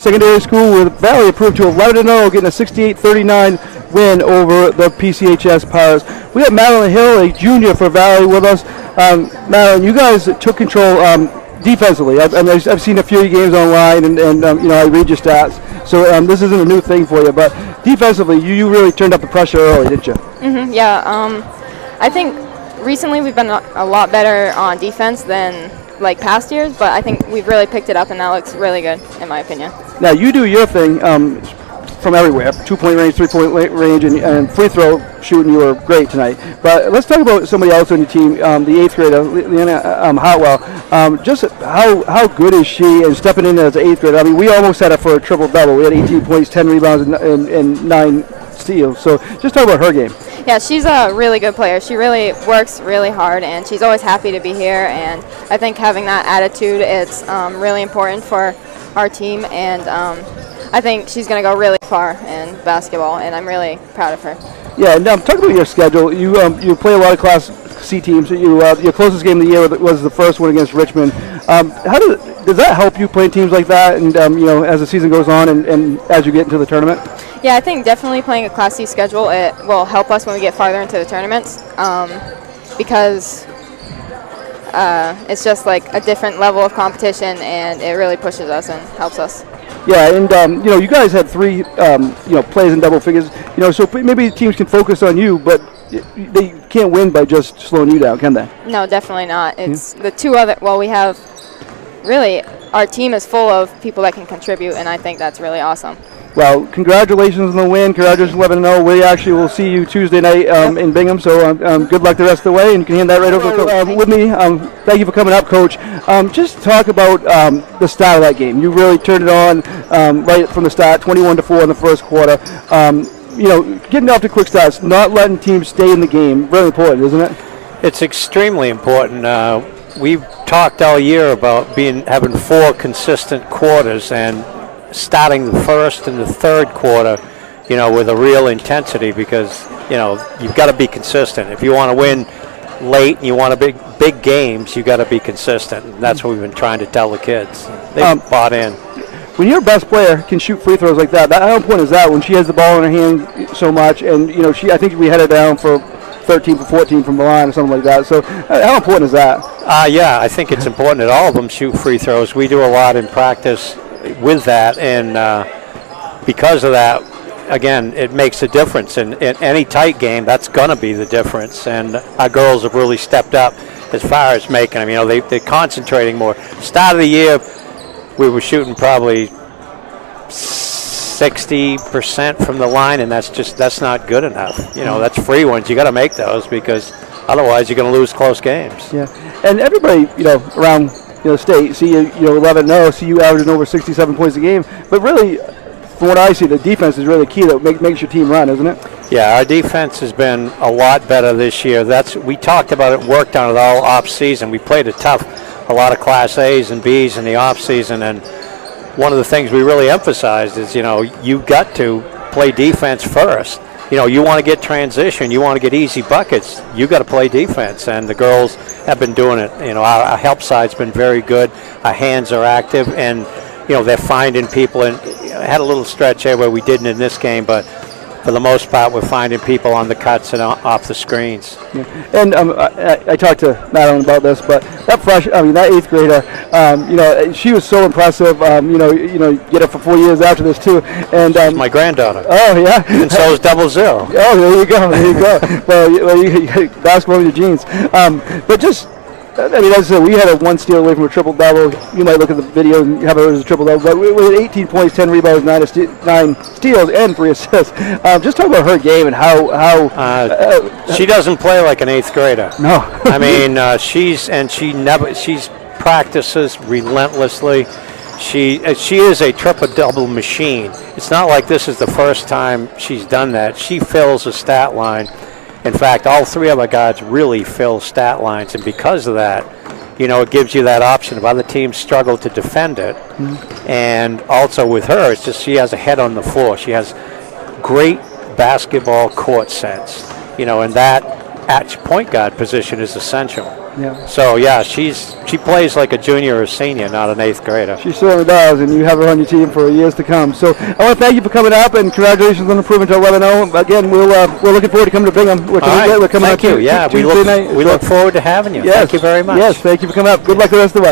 Secondary school with Valley improved to 11-0, getting a 68-39 win over the PCHS Pirates. We have Madeline Hill, a junior for Valley, with us. Madeline, you guys took control defensively. I've seen a few games online, and I read your stats. So this isn't a new thing for you, but defensively, you really turned up the pressure early, didn't you? Mm-hmm, yeah. I think recently we've been a lot better on defense than like past years, but I think we've really picked it up, and that looks really good, in my opinion. Now, you do your thing from everywhere, 2-point range, 3-point range, and free throw shooting. You were great tonight. But let's talk about somebody else on your team, the 8th grader, Leanna Hartwell. Just how good is she in stepping in as an 8th grader? I mean, we almost had her for a triple-double. We had 18 points, 10 rebounds, and 9 steals. So just talk about her game. Yeah, she's a really good player. She really works really hard, and she's always happy to be here. And I think having that attitude is really important for our team. And I think she's going to go really far in basketball, and I'm really proud of her. Yeah, and talk about your schedule. You play a lot of Class C teams. Your closest game of the year was the first one against Richmond. How does that help you playing teams like that? And as the season goes on, and as you get into the tournament. Yeah, I think definitely playing a Class C schedule, it will help us when we get farther into the tournaments, because it's just like a different level of competition, and it really pushes us and helps us. Yeah, and you guys had 3 plays in double figures. So maybe teams can focus on you, but they can't win by just slowing you down, can they? No, definitely not. It's the 2 other. Well, we have really our team is full of people that can contribute, and I think that's really awesome. Well, congratulations on the win. Congratulations, 11-0. We actually will see you Tuesday night in Bingham, so good luck the rest of the way, and you can hand that right over with me. Thank you for coming up, Coach. Just talk about the start of that game. You really turned it on right from the start, 21-4 in the first quarter. Getting off to quick starts, not letting teams stay in the game, really important, isn't it? It's extremely important. We've talked all year about having 4 consistent quarters, and starting the first and the third quarter, with a real intensity, because, you've got to be consistent. If you want to win late and you want to big games, you've got to be consistent. And that's what we've been trying to tell the kids. They've bought in. When your best player can shoot free throws like that, how important is that when she has the ball in her hand so much? And, I think we had her down for 13 for 14 from the line or something like that. So how important is that? Yeah, I think it's important that all of them shoot free throws. We do a lot in practice with that, and because of that, again, it makes a difference. In any tight game, that's going to be the difference. And our girls have really stepped up as far as making them. They're concentrating more. Start of the year, we were shooting probably 60% from the line, and that's not good enough. That's free ones. You got to make those, because otherwise you're going to lose close games. Yeah, and everybody, around state, see you, 11-0, see you averaging over 67 points a game. But really, from what I see, the defense is really key that makes your team run, isn't it? Yeah, our defense has been a lot better this year. We talked about it, worked on it all off season. We played a lot of Class A's and B's in the off season, and one of the things we really emphasized is, you've got to play defense first. You want to get transition, you want to get easy buckets, you got to play defense, and the girls have been doing it. Our help side's been very good. Our hands are active, and they're finding people. And I had a little stretch there where we didn't in this game, but for the most part, we're finding people on the cuts and off the screens. Yeah. And I talked to Madeline about this, but that 8th grader, she was so impressive. Get her for 4 years after this too. And my granddaughter. Oh yeah. And so is 00. Oh, there you go. There you go. Well, you basketball in your jeans. But just. As I said, we had a 1 steal away from a triple-double. You might look at the video and have it as a triple-double. But we had 18 points, 10 rebounds, 9 steals, and 3 assists. Just talk about her game and how she doesn't play like an 8th grader. No. I mean, she practices relentlessly. She is a triple-double machine. It's not like this is the first time she's done that. She fills a stat line. In fact, all 3 of our guards really fill stat lines, and because of that, it gives you that option if other teams struggle to defend it. Mm-hmm. And also with her, it's just she has a head on the floor. She has great basketball court sense, and that at point guard position is essential. Yeah. So yeah, she plays like a junior or senior, not an 8th grader. She certainly does, and you have her on your team for years to come. So I want to thank you for coming up, and congratulations on improving to 11-0. Again, we're looking forward to coming to Bingham. We're coming Thank up you. Yeah, Tuesday night. we look forward to having you. Yes. Thank you very much. Yes, thank you for coming up. Good luck the rest of the way.